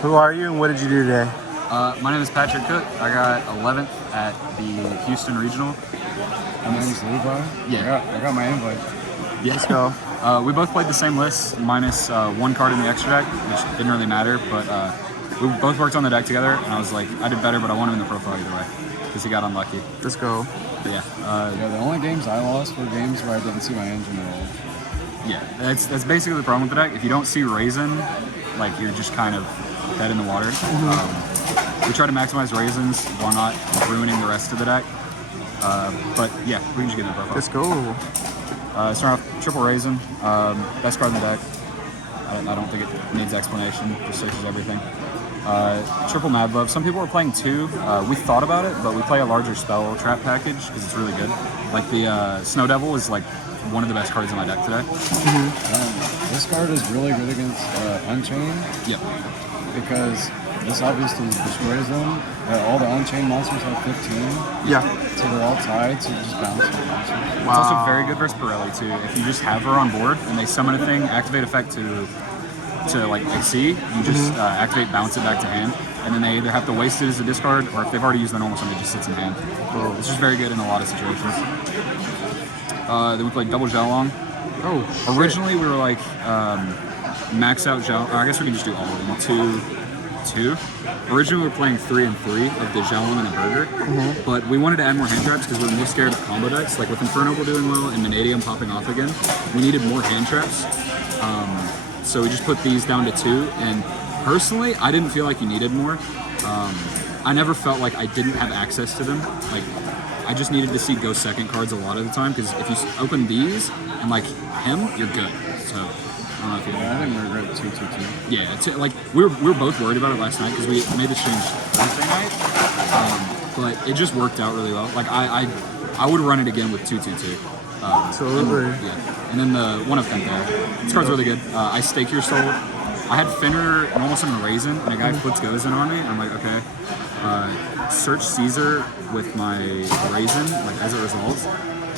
Who are you and what did you do today? My name is Patrick Cook. I got 11th at the Houston Regional. My name is Levi. Yeah. I got my invite. Yeah. Let's go. We both played the same list, minus one card in the extra deck, which didn't really matter, but we both worked on the deck together, and I was like, I did better, but I won him in the profile either way, because he got unlucky. Let's go. But yeah. The only games I lost were games where I didn't see my engine at all. Yeah, that's basically the problem with the deck. If you don't see Raisin, like, you're just kind of dead in the water. We try to maximize Raisins while not ruining the rest of the deck. But yeah, we can just get in the profile. Let's go. Start off triple Raisin, best card in the deck. I don't think it needs explanation, just searches everything. Triple Mad Love. Some people are playing two. We thought about it, but we play a larger spell trap package because it's really good. Like the Snow Devil is like one of the best cards in my deck today. This card is really good against Unchained. Yep. Because this obviously destroys them. All the Unchained monsters have 15. Yeah. So they're all tied, so you just bounce the monsters. It's also very good versus Pirelli too. If you just have her on board and they summon a thing, activate effect to like exceed, you just activate, bounce it back to hand, and then they either have to waste it as a discard, or if they've already used their normal summon, it just sits in hand. Cool. It's just very good in a lot of situations. Then we played double Xiaolong. Oh, Originally we were like max out Xiaolong. I guess we can just do all of them. Two. Originally we were playing 3 and 3 of the Xiaolong and the Burger, but we wanted to add more hand traps because we were more scared of combo decks. Like with Infernoble doing well and Vanadium popping off again, we needed more hand traps. So we just put these down to 2, and personally, I didn't feel like you needed more. I never felt like I didn't have access to them. Like, I just needed to see go second cards a lot of the time, because if you open these and like him, you're good. So I don't know if you. I didn't regret 2-2-2. Yeah, like we were both worried about it last night because we made this change Thursday night, but it just worked out really well. Like I would run it again with 2-2-2. Absolutely. Yeah, and then the one of Panther. This card's really good. I Stake Your Soul. I had Finner and almost a Raisin, and a guy puts Goes in on me. And I'm like, okay. Search Caesar with my Raisin, like as it resolves,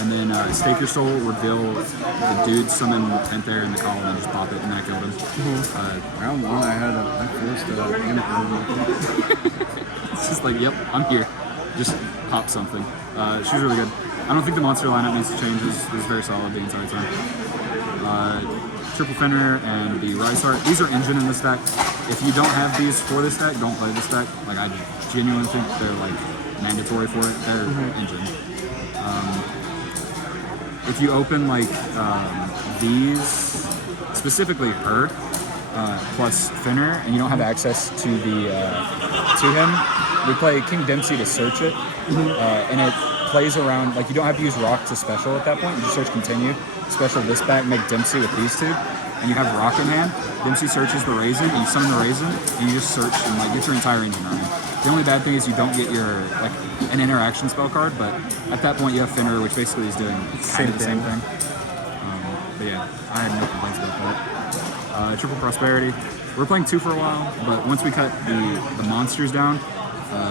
and then Stake Your Soul, reveal the dude, summon Panther in the column, and just pop it, and that killed him. Round 1, I forced It's just like, yep, I'm here. Just pop something. She's really good. I don't think the monster lineup needs to change. It was very solid the entire time. Triple Fenrir and the Rise Heart. These are engine in this deck. If you don't have these for this deck, don't play this deck. Like, I genuinely think they're like mandatory for it. They're engine. If you open like these, specifically her, plus Fenrir, and you don't have access to the to him, we play King Dempsey to search it, and it plays around, like you don't have to use Rock to special at that point, you just search continue, special this back, make Dempsey with these two, and you have Rock in hand. Dempsey searches the Raisin, and you summon the Raisin, and you just search and like get your entire engine running. The only bad thing is you don't get your, like, an interaction spell card, but at that point you have Finner, which basically is doing kind of the same thing. But yeah, I had no complaints about that. Triple Prosperity. We were playing 2 for a while, but once we cut the monsters down,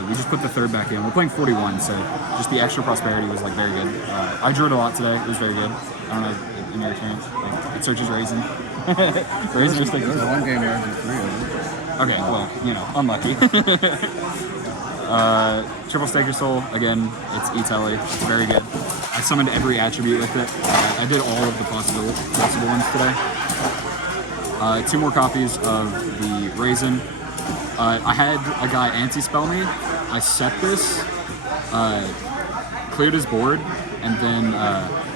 we just put the third back in. We're playing 41, so just the extra Prosperity was like very good. I drew it a lot today. It was very good. I don't know, in your experience, like, it searches Raisin. Raisin just like, There was one game where I did 3 of them. okay, well, you know, unlucky. Triple Stake Your Soul, again, it's E-Telly. It's very good. I summoned every attribute with it. I did all of the possible ones today. 2 more copies of the Raisin. I had a guy anti-spell me. I set this, cleared his board, and then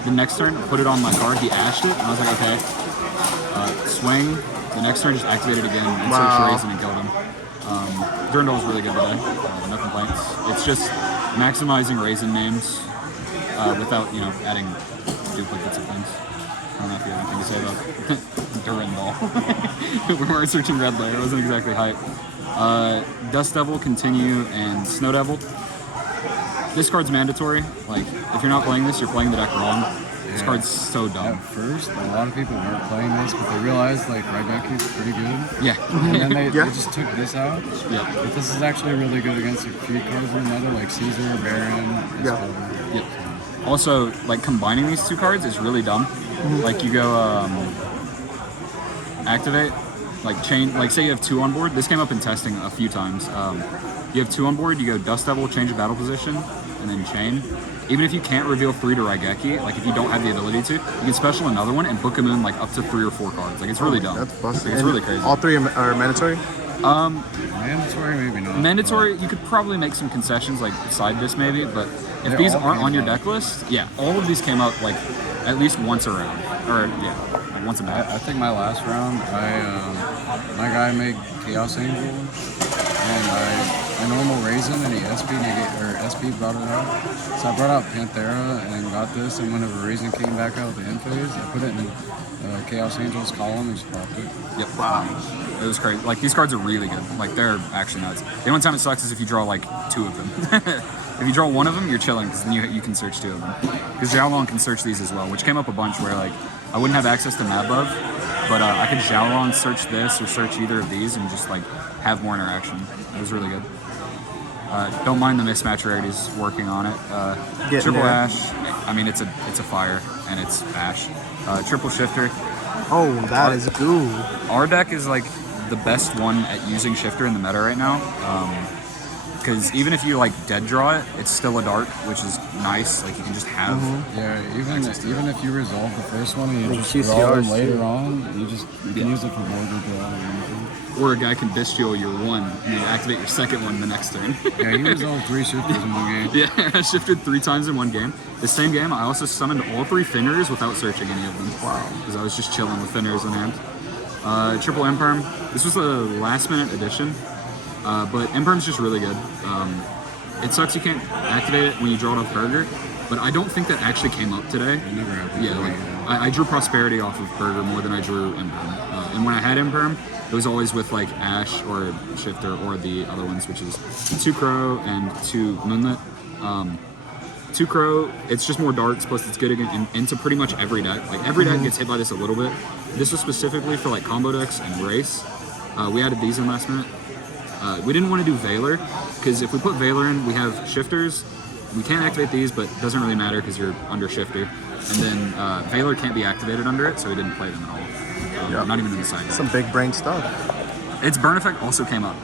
the next turn, put it on my card. He ashed it, and I was like, okay. Swing. The next turn, just activated again, and searched Raisin and killed him. Durandal was really good today. No complaints. It's just maximizing Raisin names without, you know, adding duplicates of things. I don't know if you have anything to say about Durandal. We weren't searching Red Layer. It wasn't exactly hype. Dust Devil, Continue, and Snow Devil. This card's mandatory. Like, if you're not playing this, you're playing the deck wrong. This card's so dumb. At first, a lot of people weren't playing this, but they realized like Raigeki is pretty good. Yeah. And then they just took this out. Yeah. But this is actually really good against a few cards in the meta, like Caesar, Baron, and Spellbind. Yep. Also, like, combining these 2 cards is really dumb. Like, you go activate, like chain, like say you have 2 on board. This came up in testing a few times. You have 2 on board, you go Dust Devil, change of battle position, and then chain. Even if you can't reveal 3 to Raigeki, like if you don't have the ability to, you can special another one and book them in like up to 3 or 4 cards. Like it's really dumb. That's busted. Like, it's really crazy. All 3 are mandatory? Mandatory, maybe not. Mandatory, you could probably make some concessions, like side disc maybe, but if these aren't on your deck list, yeah, all of these came up like at least once a round, or yeah, like once a match. I think my last round, my guy made Chaos Angel, and I normal Raisin, and he SP brought it out. So I brought out Panthera and got this, and whenever Raisin came back out with the end phase, I put it in Chaos Angel's column and just popped it. Yep. Wow. It was crazy. Like these cards are really good. Like they're actually nuts. The only time it sucks is if you draw like 2 of them. If you draw 1 of them, you're chilling because then you can search 2 of them. Because Xiaolong can search these as well, which came up a bunch where like I wouldn't have access to Mad Love, but I could Xiaolong search this or search either of these and just like have more interaction. It was really good. Don't mind the mismatch rarities working on it. Triple Ash. I mean it's a fire and it's Ash. Triple Shifter. Oh, that is goo. Our deck is like the best one at using Shifter in the meta right now. Because even if you like dead draw it, it's still a dark, which is nice. Like you can just have. Yeah, even if you resolve the first one and you Like just QCRs draw them too. later on, you can use it for border draw or anything. Or a guy can bestial your 1 and you activate your second one the next turn. Yeah, he resolved 3 shifters in one game. Yeah, I shifted 3 times in one game. The same game, I also summoned all 3 Finners without searching any of them. Wow. Because I was just chilling with Finners in hand. Triple Imperm. This was a last minute addition, but Imperm's just really good. It sucks you can't activate it when you draw it off Burger, but I don't think that actually came up today. It never happened. Yeah, like, I drew Prosperity off of Burger more than I drew Imperm. And when I had Imperm, it was always with like Ash or Shifter or the other ones, which is 2 Crow and 2 Moonlit. 2 Crow, it's just more darks, plus it's good into pretty much every deck. Like every deck gets hit by this a little bit. This was specifically for like combo decks and race. We added these in last minute. We didn't want to do Veiler, because if we put Veiler in, we have Shifters. We can't activate these, but it doesn't really matter because you're under Shifter. And then Veiler can't be activated under it, so we didn't play them at all. Not even in the side deck. Some big brain stuff. Its burn effect also came up.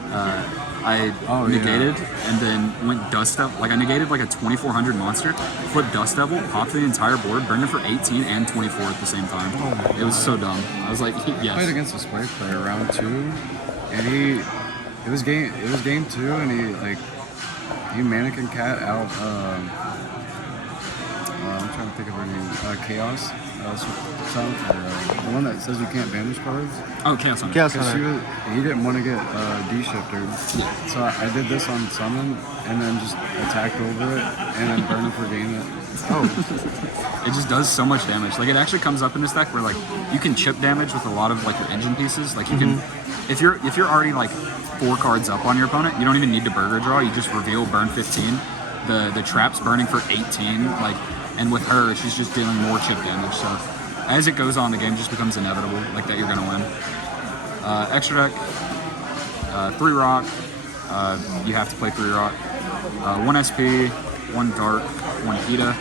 I negated and then went Dust Devil. Like I negated like a 2400 monster, flipped Dust Devil, popped the entire board, burned it for 18 and 24 at the same time. It was so dumb. I was like, yes. I played against a Spike player round 2, and it was game 2, and he Mannequin Cat out. I'm trying to think of her name. Chaos. The one that says you can't banish cards. Oh, Chaos Hunter. Chaos Because Hunter. he didn't want to get de-shifted. Yeah. So I did this on summon, and then just attacked over it, and then burned it for gain it. Oh, It just does so much damage. Like it actually comes up in this deck where like you can chip damage with a lot of like your engine pieces. Like you can, if you're already like 4 cards up on your opponent, you don't even need to burger draw. You just reveal burn 15. The trap's burning for 18. Like, and with her, she's just dealing more chip damage. So as it goes on, the game just becomes inevitable. Like that, you're gonna win. Extra deck, 3 rock. You have to play 3 rock. 1 SP, 1 dark, 1 Ida.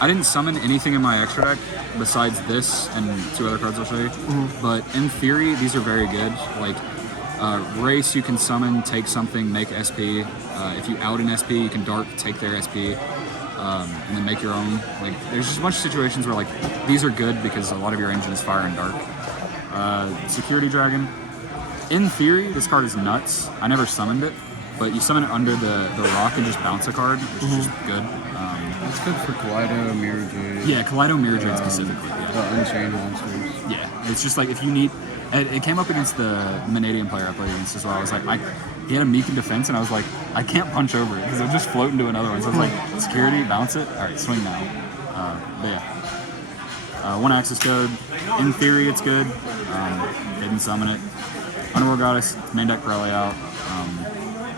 I didn't summon anything in my extra deck besides this and 2 other cards I'll show you. But in theory, these are very good. Like race, you can summon, take something, make SP. If you out an SP, you can dark, take their SP, and then make your own. Like there's just a bunch of situations where like these are good because a lot of your engine is fire and dark. Security Dragon. In theory, this card is nuts. I never summoned it, but you summon it under the rock and just bounce a card, which is just good. It's good for Kaleido, Mirror Jade. Yeah, Kaleido Mirror Jade specifically. The Yeah. Unchained monsters. Yeah, it's just like if you need. It came up against the Manadian player I played against as well. I was like, he had a meek in defense, and I was like, I can't punch over it because it'll just float into another one. So I was like, security, bounce it. All right, swing now. But yeah, 1 access code. In theory, it's good. Didn't summon it. Underworld Goddess, main deck Pirelli out.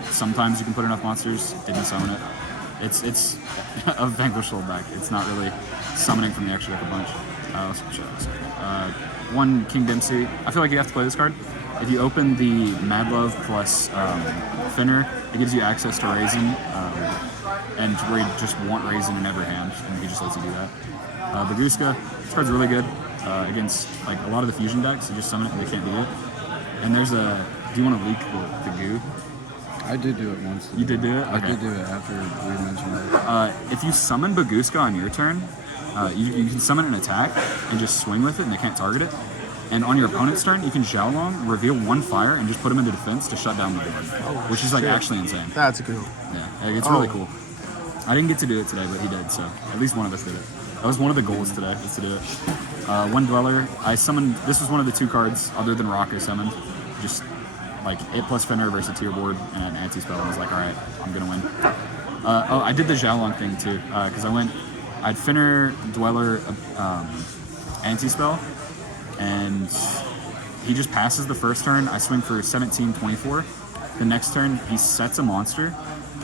Sometimes you can put enough monsters. Didn't summon it. It's a Vanquish old deck. It's not really summoning from the extra deck a bunch. Let's show this. 1 King Dempsey. I feel like you have to play this card. If you open the Mad Love plus Finner, it gives you access to Raisin, and where you just want Raisin in every hand, and he just lets you do that. Baguska, this card's really good. against like a lot of the fusion decks. You just summon it and they can't do it. And there's a. Do you want to leak the goo? I did do it once. You did do it? I Okay. did do it after we mentioned it. If you summon Bagooska on your turn, you can summon an attack and just swing with it, and they can't target it. And on your opponent's turn, you can Xiaolong, reveal 1 fire, and just put them into defense to shut down the board, which is like shit. actually insane. That's good. Yeah, like, it's really cool. I didn't get to do it today, but he did, so at least one of us did it. That was one of the goals today, is to do it. 1 Dweller. I summoned, this was one of the 2 cards, other than Rock I summoned. Just like 8+ Finner versus a tier board and an anti-spell. I was like, alright, I'm gonna win. I did the Xiaolong thing too, because I'd Finner, Dweller, anti-spell, and he just passes the first turn. I swing for 17-24. The next turn, he sets a monster,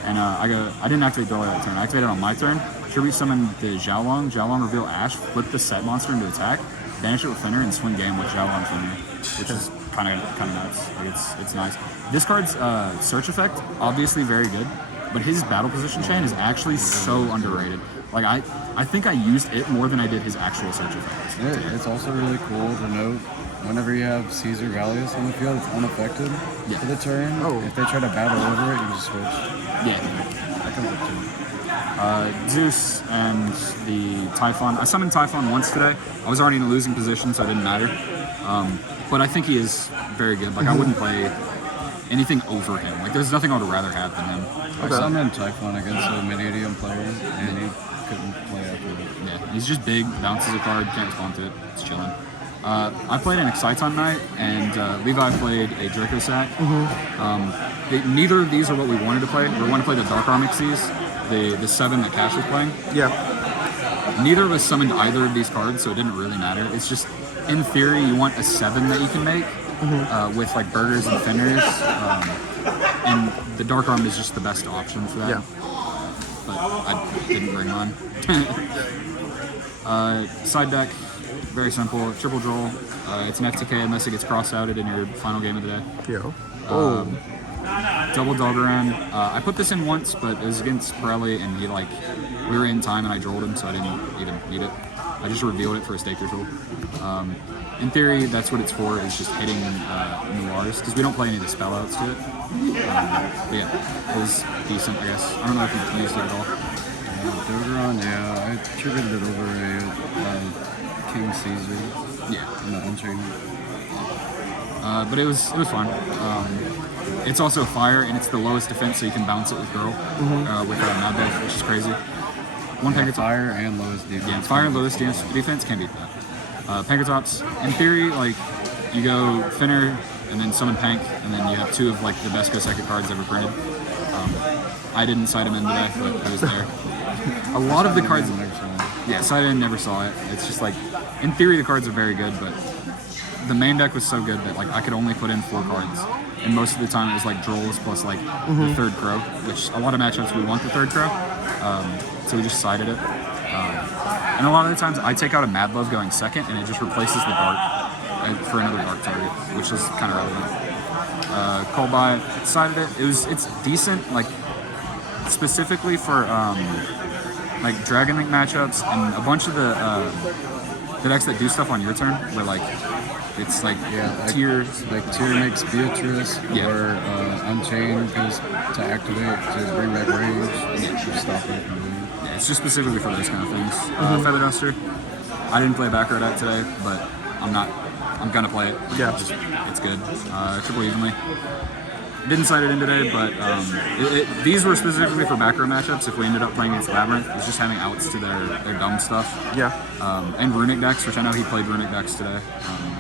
and I didn't activate Dweller that turn. I activated it on my turn. Tribute summon the Xiaolong, reveal Ash, flip the set monster into attack, banish it with Finner, and swing game with Xiaolong Finner, which is kind of nuts. Like it's nice. This card's search effect, obviously very good, but his battle position chain is actually so underrated. Like I think I used it more than I did his actual search effect. It's also really cool to note whenever you have Caesar Gallius on the field, it's unaffected for the turn. If they try to battle over it, you just switch. Yeah. That comes up too. Zeus and the Typhon. I summoned Typhon once today. I was already in a losing position, so it didn't matter. But I think he is very good. Like I wouldn't play anything over him. Like there's nothing I would rather have than him. I summoned Typhon against a mid-ADM player, and he couldn't play after it. Yeah, he's just big, bounces a card, can't respond to it. It's chilling. I played an Exciton Knight, and Levi played a Draco Sack. Neither of these are what we wanted to play. We wanted to play the Dark Armixies, the 7 that Cash was playing. Yeah. Neither of us summoned either of these cards, so it didn't really matter. It's just, in theory, you want a 7 that you can make with like burgers and finners, and the Dark Arm is just the best option for that. Yeah. But I didn't bring mine. Side deck, very simple. Triple Joel. It's an FTK unless it gets cross-outed in your final game of the day. Yeah. Double Doggeran. I put this in once, but it was against Pirelli, and we were in time, and I drolled him, so I didn't even need it. I just revealed it for a Staker tool. In theory, that's what it's for, is just hitting Noirs, because we don't play any of the spell outs to it. But yeah, it was decent, I guess. I don't know if you used it at all. Dogeron, yeah, I triggered it over a King Caesar. Yeah. In the Unchained. But it was fun. It's also fire, and it's the lowest defense, so you can bounce it with Girl, with Mad Buff, which is crazy. One Pancratops. Fire and lowest defense. Yeah, fire and lowest defense can't beat that. Pancratops, in theory, like, you go Finner, and then summon Pank, and then you have 2 of, like, the best Go-Second cards ever printed. I didn't sight him in today, but it was there. A lot of the cards... Yeah, sight in, never saw it. It's just, like, in theory, the cards are very good, but the main deck was so good that, like, I could only put in 4 cards. And most of the time, it was, like, Drolls plus, like, the 3rd Crow, which a lot of matchups we want the 3rd Crow. So we just sided it. And a lot of the times I take out a Mad Love going second, and it just replaces the Dark for another Dark target, which is kind of relevant. Called by, sided it. It's decent, like specifically for like Dragon Link matchups and a bunch of the decks that do stuff on your turn, where like it's like tiers. Like tier makes Beatrice or Unchained goes to activate to bring back rage. Just stop it. Yeah, it's just specifically for those kind of things. Feather Duster. I didn't play back row deck today, but I'm gonna play it. Yeah. It's good. Triple Evenly. Didn't sight it in today, but these were specifically for back row matchups. If we ended up playing against Labyrinth, it's just having outs to their dumb stuff. Yeah. And Runic decks, which I know he played Runic decks today.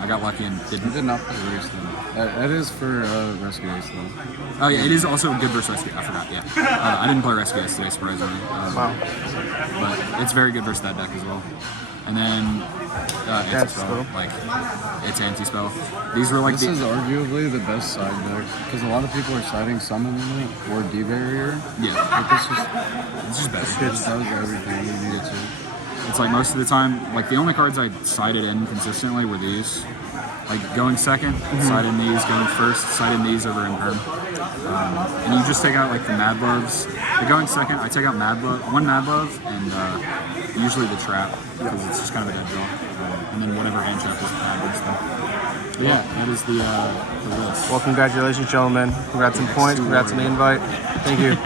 I got lucky and didn't. He did not play Race though. That is for Rescue Ace though. Oh yeah, it is also good versus Rescue. I forgot, yeah. I didn't play Rescue Ace today, surprisingly. Wow. But it's very good versus that deck as well. And then anti-spell, like it's anti-spell. These were like this is arguably the best side deck because a lot of people are siding Summon in it or D-Barrier. Yeah, but it's just better. It does everything you need it to. It's like most of the time, like the only cards I sided in consistently were these. Like going second, side in these, going first, side in these over Imperm. And you just take out like the Mad Loves. The going second, I take out Mad Love, 1 Mad Love, and usually the trap, because it's just kind of a dead draw. And then whatever hand trap is bad against them. But yeah, that is the list. Well, congratulations, gentlemen. Congrats on points. Congrats on the invite. Thank you.